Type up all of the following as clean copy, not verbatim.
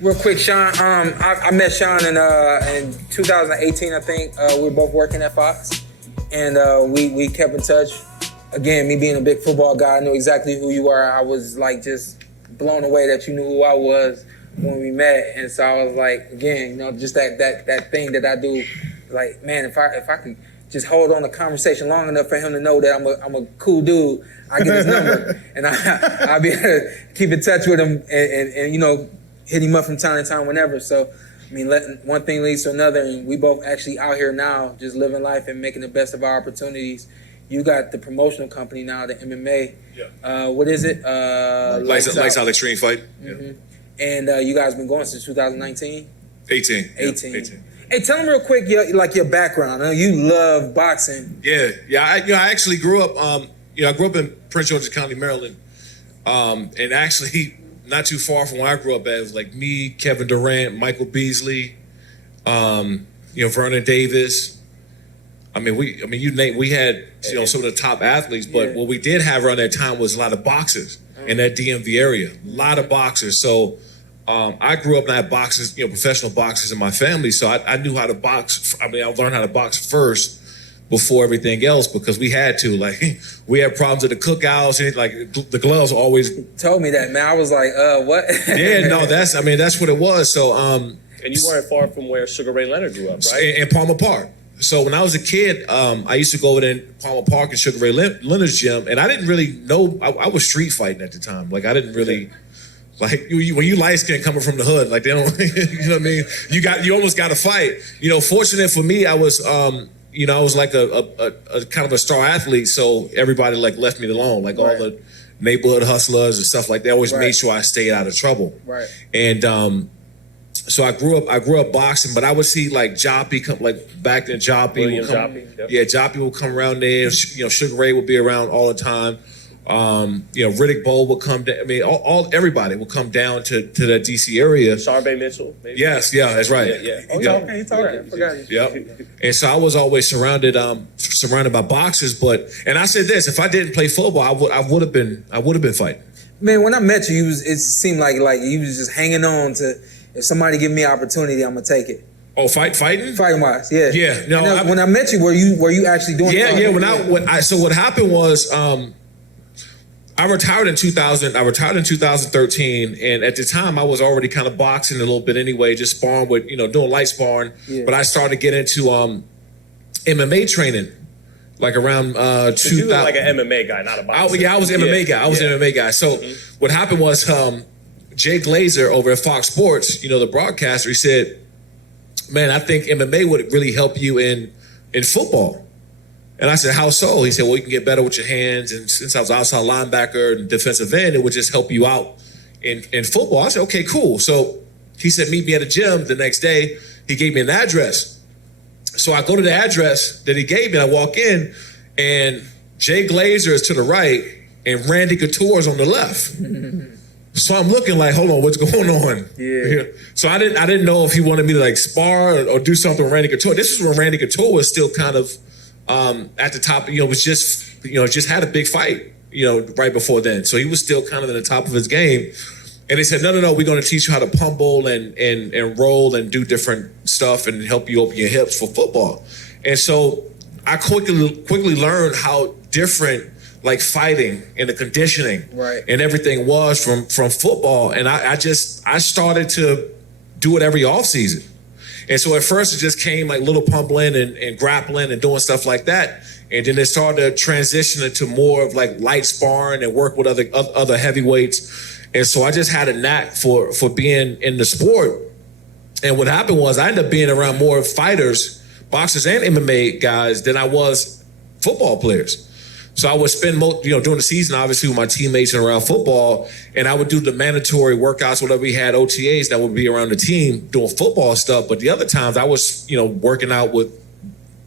Real quick, Shawn. I met Shawn in 2018. I think we were both working at Fox, and we kept in touch. Again, me being a big football guy, I knew exactly who you are. I was like just blown away that you knew who I was when we met, and so I was like, again, just that thing that I do. Like, man, if I could just hold on a conversation long enough for him to know that I'm a cool dude, I get his number, and I'll be able to keep in touch with him and hit him up from time to time whenever. So, I mean, one thing leads to another, and we both actually out here now just living life and making the best of our opportunities. You got the promotional company now, the MMA. Yeah. What is it? Lights Out Xtreme Fight. Mm-hmm. And you guys been going since 2019? 18. Yeah, 18. Hey, tell them real quick your background. You love boxing. Yeah. I actually grew up. I grew up in Prince George's County, Maryland, and actually not too far from where I grew up at. It was like me, Kevin Durant, Michael Beasley, Vernon Davis. We had some of the top athletes, but what we did have around that time was a lot of boxers in that DMV area. A lot of boxers. So I grew up and I had boxers, professional boxers in my family. So I knew how to box. I learned how to box first before everything else because we had to. Like, we had problems at the cookouts. And, like, the gloves always... You told me that, man. I was like, what? Yeah, no, that's what it was. So... and you weren't far from where Sugar Ray Leonard grew up, right? In Palmer Park. So when I was a kid, I used to go over there in Palmer Park and Sugar Ray Leonard's gym, and I didn't really know. I was street fighting at the time. Like, I didn't really... Like, when you light skin coming from the hood, like, they don't... you know what I mean? You almost got to fight. Fortunate for me, I was... I was like a kind of a star athlete, so everybody like left me alone. Like all the neighborhood hustlers and stuff like that always made sure I stayed out of trouble. Right. And so I grew up boxing, but I would see like Joppy come, like back then Joppy would come. Joppy would come around there. Sugar Ray would be around all the time. Riddick Bowe would come down. I mean, everybody would come down to that DC area. Sean Bay Mitchell, maybe? Yes, yeah, that's right. Yeah. Okay, you talking. I forgot you. Yep. And so I was always surrounded by boxers. And I said this: if I didn't play football, I would have been fighting. Man, when I met you, it seemed like you was just hanging on to. If somebody give me an opportunity, I'm gonna take it. Oh, fighting? Fighting wise, yeah. Yeah. No. When I met you, were you actually doing? Yeah. So what happened was. I retired in 2000. I retired in 2013, and at the time I was already kind of boxing a little bit anyway, just sparring with, doing light sparring. Yeah. But I started to get into MMA training, like around 2000. You were like an MMA guy, not a boxer. I was an MMA guy. I was an MMA guy. So what happened was Jay Glazer over at Fox Sports, the broadcaster, he said, "Man, I think MMA would really help you in football." And I said, "How so?" He said, "Well, you can get better with your hands. And since I was outside linebacker and defensive end, it would just help you out in football." I said, "Okay, cool." So he said, "Meet me at the gym." The next day, he gave me an address. So I go to the address that he gave me. I walk in, and Jay Glazer is to the right, and Randy Couture is on the left. So I'm looking like, hold on, what's going on? Yeah. So I didn't know if he wanted me to like spar or do something with Randy Couture. This is when Randy Couture was still kind of at the top, was just had a big fight, right before then. So he was still kind of at the top of his game. And they said, no, we're going to teach you how to pummel and roll and do different stuff and help you open your hips for football. And so I quickly learned how different like fighting and the conditioning and everything was from football. And I started to do it every offseason. And so at first it just came like little pummeling and grappling and doing stuff like that. And then it started to transition into more of like light sparring and work with other heavyweights. And so I just had a knack for being in the sport. And what happened was I ended up being around more fighters, boxers and MMA guys than I was football players. So I would spend during the season, obviously, with my teammates and around football, and I would do the mandatory workouts, whatever we had, OTAs, that would be around the team doing football stuff. But the other times I was, working out with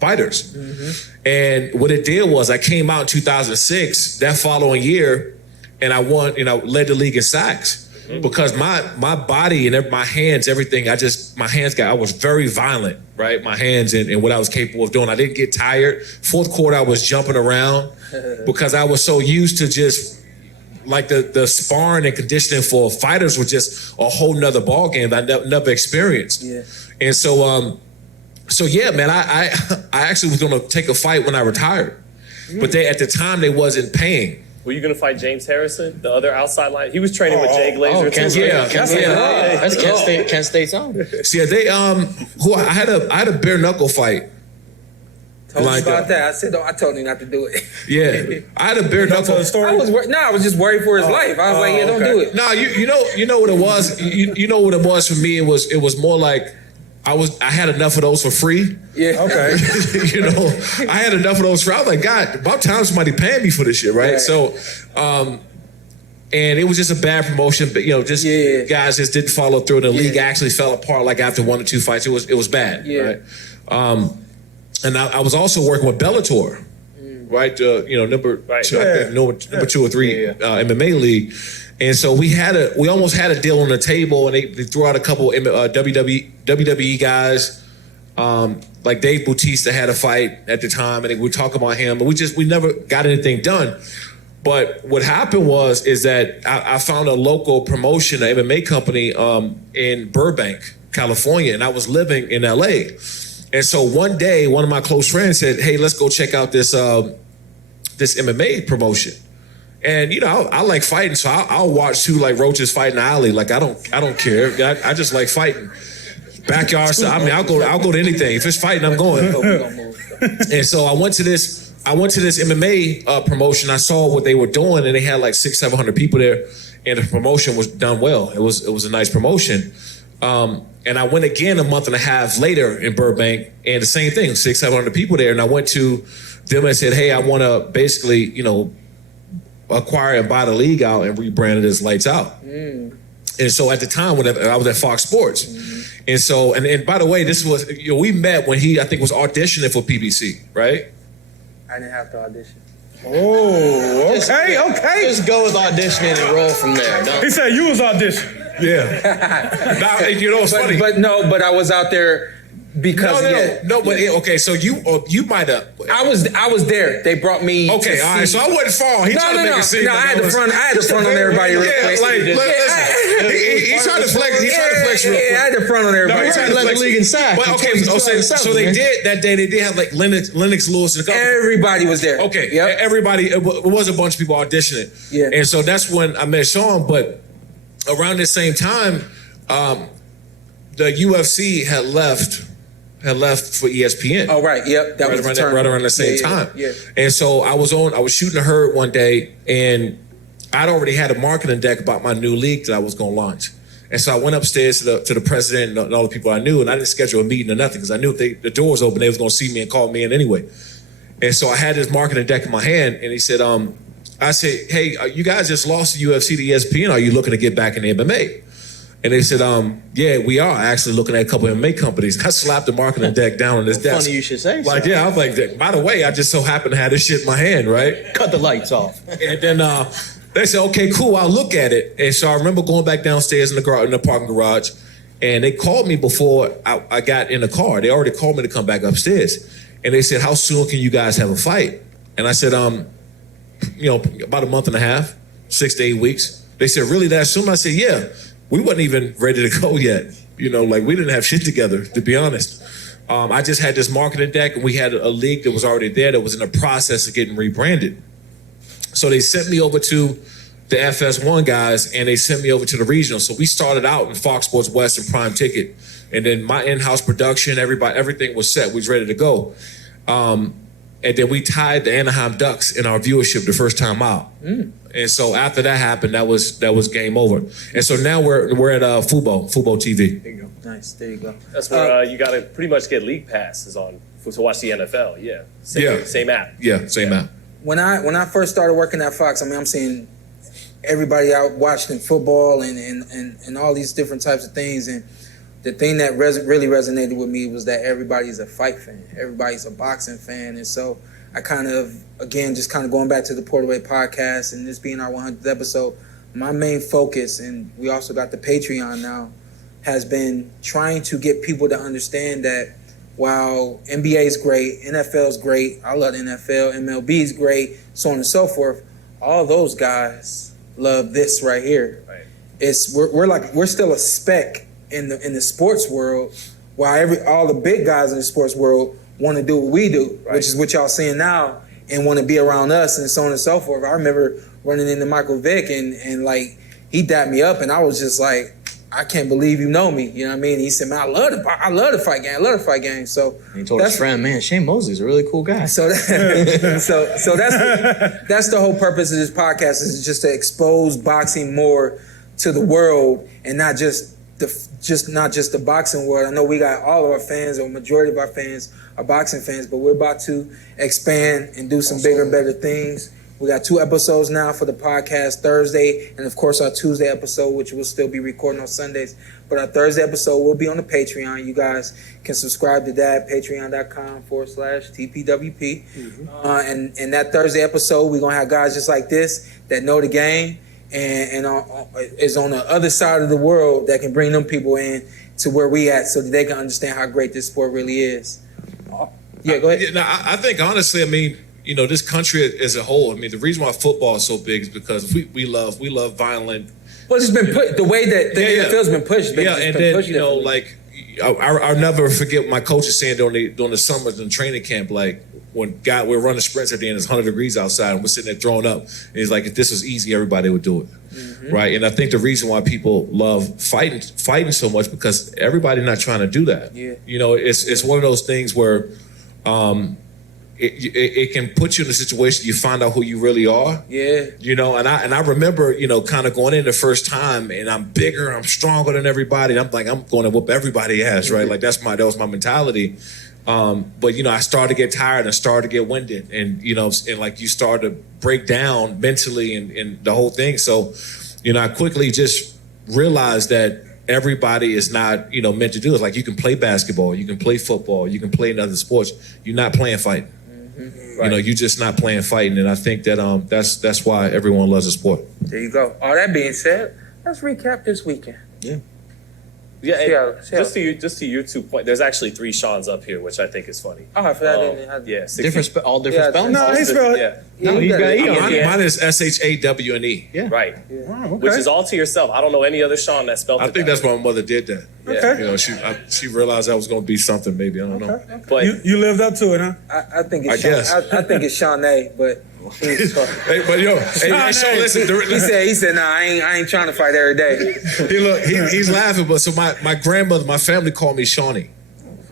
fighters. Mm-hmm. And what it did was I came out in 2006, that following year, and I won, led the league in sacks. Because my body and my hands, everything, I was very violent, right? My hands and what I was capable of doing. I didn't get tired. Fourth quarter, I was jumping around because I was so used to just like the sparring and conditioning for fighters was just a whole nother ball game that I never experienced. Yeah. And so yeah, man, I actually was gonna take a fight when I retired, but at the time they wasn't paying. Were you going to fight James Harrison, the other outside line? He was training with Jay Glazer too. That's Kent State's own. See, they I had a bare knuckle fight. Told me about that. I told him not to do it. Yeah, I had a bare knuckle. I was just worried for his life. I was like, yeah, don't do it. No, you know what it was. You know what it was for me. It was more like I had enough of those for free. Yeah. Okay. You know, I had enough of those for. I was like, God, about time somebody paying me for this shit, right? So, and it was just a bad promotion, but guys just didn't follow through. The league actually fell apart like after 1 or 2 fights. It was bad, right? And I was also working with Bellator, right? Number 2 or 3 MMA league. And so we almost had a deal on the table, and they threw out a couple WWE guys, like Dave Bautista had a fight at the time, and we were talking about him, but we never got anything done. But what happened is that I found a local promotion, an MMA company in Burbank, California, and I was living in LA. And so one day, one of my close friends said, "Hey, let's go check out this MMA promotion." And I like fighting, so I'll watch 2 like roaches fight in the alley. Like I don't care. I just like fighting. Backyard stuff. I mean, I'll go to anything. If it's fighting, I'm going. And so I went to this MMA promotion. I saw what they were doing, and they had like 600-700 people there, and the promotion was done well. It was a nice promotion. And I went again a month and a half later in Burbank, and the same thing, 600-700 people there. And I went to them and said, "Hey, I want to basically, acquire and buy the league out and rebrand it as Lights Out." And so at the time when I was at Fox Sports, and so and by the way, this was we met when he I think was auditioning for PBC, right? I didn't have to audition. Oh, okay. Just go with auditioning and roll from there. He said you was auditioning. Yeah. Now, it's funny. But I was out there because okay. So you might have. I was there. They brought me. Okay, all right. So I wasn't far. He tried to make it seem. No, I had to front on everybody real quick. He tried to flex. He tried to flex real quick. Yeah, I had to front on everybody. No, he tried to let the league inside. But okay, so they did that day. They did have like Lennox Lewis and everybody was there. Okay, everybody. It was a bunch of people auditioning. Yeah, and so that's when I met Shawn. But around the same time, the UFC had left for ESPN. Oh right, yep, that was right around the same time. Yeah. And so I was shooting a herd one day, and I'd already had a marketing deck about my new league that I was going to launch. And so I went upstairs to the president and all the people I knew, and I didn't schedule a meeting or nothing because I knew if the door was open, they was going to see me and call me in anyway. And so I had this marketing deck in my hand, and he said, I said, "Hey, you guys just lost the UFC to ESPN. Are you looking to get back in the MMA?" And they said, "Yeah, we are actually looking at a couple of MMA companies." I slapped the marketing deck down on his desk. Funny you should say so. Like, yeah, I was like, by the way, I just so happen to have this shit in my hand, right? Cut the lights off. And then they said, "Okay, cool, I'll look at it." And so I remember going back downstairs in the parking garage, and they called me before I got in the car. They already called me to come back upstairs. And they said, "How soon can you guys have a fight?" And I said, about a month and a half, 6 to 8 weeks. They said, "Really that soon?" I said, "Yeah." We wasn't even ready to go yet. We didn't have shit together, to be honest. I just had this marketing deck, and we had a league that was already there that was in the process of getting rebranded. So they sent me over to the FS1 guys, and they sent me over to the regional. So we started out in Fox Sports West and Prime Ticket. And then my in-house production, everything was set. We was ready to go. And then we tied the Anaheim Ducks in our viewership the first time out. And so after that happened, that was game over. And so now we're at Fubo TV. There you go. Nice. There you go. That's where you got to pretty much get league passes to watch the NFL. Yeah. Same app. Yeah, same app. When I first started working at Fox, I'm seeing everybody out watching football and all these different types of things. And the thing that really resonated with me was that everybody's a fight fan. Everybody's a boxing fan. And so I kind of going back to the PorterWay Podcast and this being our 100th episode, my main focus, and we also got the Patreon now, has been trying to get people to understand that while NBA is great, NFL is great, I love the NFL, MLB is great, so on and so forth, all those guys love this right here. Right. We're still a speck in the sports world, while all the big guys in the sports world want to do what we do, which is what y'all seeing now, and want to be around us and so on and so forth. I remember running into Michael Vick and like he dapped me up, and I was just like, I can't believe you know me. You know what I mean? He said, man, I love the fight game. I love the fight game. So he told his friend, man, Shane Mosley's a really cool guy. So that's the whole purpose of this podcast, is just to expose boxing more to the world, and not just the boxing world. I know we got all of our fans, or majority of our fans are boxing fans, but we're about to expand and do some bigger and better things. We got 2 episodes now for the podcast, Thursday, and of course our Tuesday episode, which we'll still be recording on Sundays. But our Thursday episode will be on the Patreon. You guys can subscribe to that, patreon.com/TPWP. And that Thursday episode, we're going to have guys just like this that know the game and is on the other side of the world, that can bring them people in to where we at, so that they can understand how great this sport really is. Yeah, go ahead. I think, honestly, I mean, you know, this country as a whole, I mean, the reason why football is so big is because we love violent. Well, it's been put the way that the NFL's been pushed. And then, you know, like, I'll never forget my coaches saying during the summers and training camp, like, when we're running sprints at the end, it's 100 degrees outside, and we're sitting there throwing up. And it's like, if this was easy, everybody would do it, right? And I think the reason why people love fighting so much, because everybody's not trying to do that. Yeah. You know, it's one of those things where it can put you in a situation you find out who you really are. Yeah. You know, and I remember, you know, kind of going in the first time, and I'm bigger, I'm stronger than everybody. And I'm like, I'm going to whoop everybody ass, right? Like that was my mentality. But you know, I started to get tired and started to get winded, and you know, and like you start to break down mentally and the whole thing. So, you know, I quickly just realized that everybody is not, you know, meant to do it. Like, you can play basketball, you can play football, you can play in other sports. You're not playing fighting. Right. You know, you're just not playing fighting, and I think that that's why everyone loves the sport. There you go. All that being said, let's recap this weekend. Yeah. Yeah, just to your 2 points, there's actually 3 Shawns up here, which I think is funny. Oh, I forgot. Yeah, all different spellings. No, he spelled it. Yeah. No, he got it. Mine is SHAWNE. Yeah. Right. Yeah. Oh, okay. Which is all to yourself. I don't know any other Shawn that spelled it. I think that's why my mother did that. Okay. You know, she realized that was going to be something. Maybe, I don't know. But you lived up to it, huh? I think it's I guess. I think it's Shawne, but. Hey, but yo, hey, Shawn, listen. He said, nah, I ain't trying to fight every day. He's laughing, but so my grandmother, my family called me Shawne.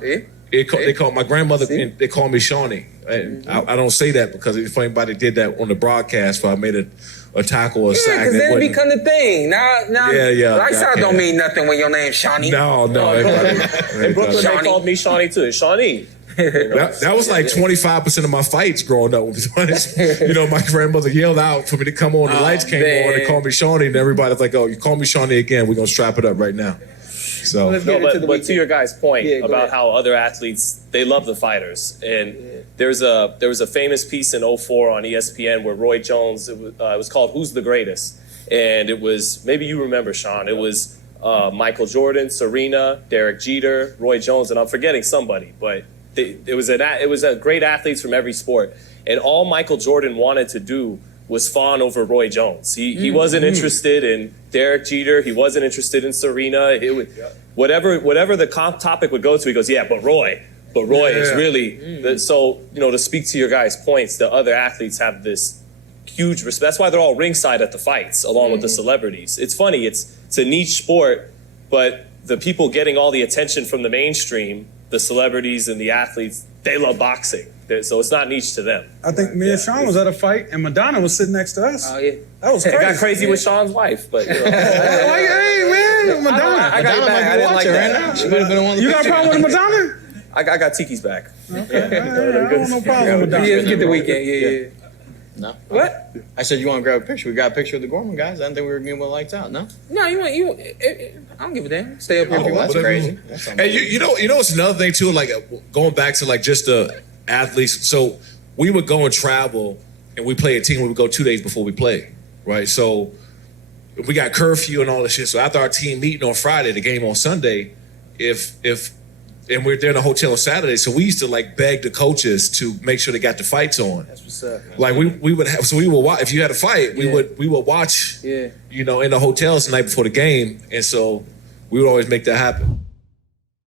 See? They call my grandmother. They call me Shawne. And I don't say that because if anybody did that on the broadcast, where I made a tackle or a sack, because then it become the thing. Now, lifestyle don't mean nothing when your name's Shawne. No. In Brooklyn, they called me Shawne too. It's Shawnee. That was like 25% of my fights growing up. You know, my grandmother yelled out for me to come on. The lights came on and called me Shawne, and everybody was like, "Oh, you call me Shawne again? We're gonna strap it up right now." So, but to your guys' point about how other athletes, they love the fighters, and there was a famous piece in 2004 on ESPN where Roy Jones, it was called "Who's the Greatest," and it was, maybe you remember, Shawn. It was Michael Jordan, Serena, Derek Jeter, Roy Jones, and I'm forgetting somebody, but. It was a great athletes from every sport, and all Michael Jordan wanted to do was fawn over Roy Jones. He wasn't interested in Derek Jeter. He wasn't interested in Serena. Whatever the topic would go to, he goes, yeah, but Roy is really. So, you know, to speak to your guys' points, the other athletes have this huge respect. That's why they're all ringside at the fights, along with the celebrities. It's funny. It's a niche sport, but the people getting all the attention from the mainstream, the celebrities and the athletes, they love boxing. So it's not niche to them. I think me and Shawn was at a fight, and Madonna was sitting next to us. Oh, yeah. That was crazy. It got crazy with Shawn's wife, but, you know. Hey, man, Madonna. I got it back. I didn't like that. Right now. She might have been one of the You got a problem with Madonna? I got Tiki's back. Okay. I don't want no problem with Madonna. Get the weekend. Yeah. No. What? I said you want to grab a picture. We got a picture of the Gorman guys. I didn't think we were getting with lights out. No. No, you. I don't give a damn. Stay up here if you want. That's crazy. And you know it's another thing too. Like going back to like just the athletes. So we would go and travel, and we play a team. We would go 2 days before we play, right? So we got curfew and all this shit. So after our team meeting on Friday, the game on Sunday, if and we're there in a hotel on Saturday, so we used to like beg the coaches to make sure they got the fights on. That's what's up. Like we would have, so we would watch, if you had a fight, we would watch, Yeah. you know, in the hotels the night before the game, and so we would always make that happen.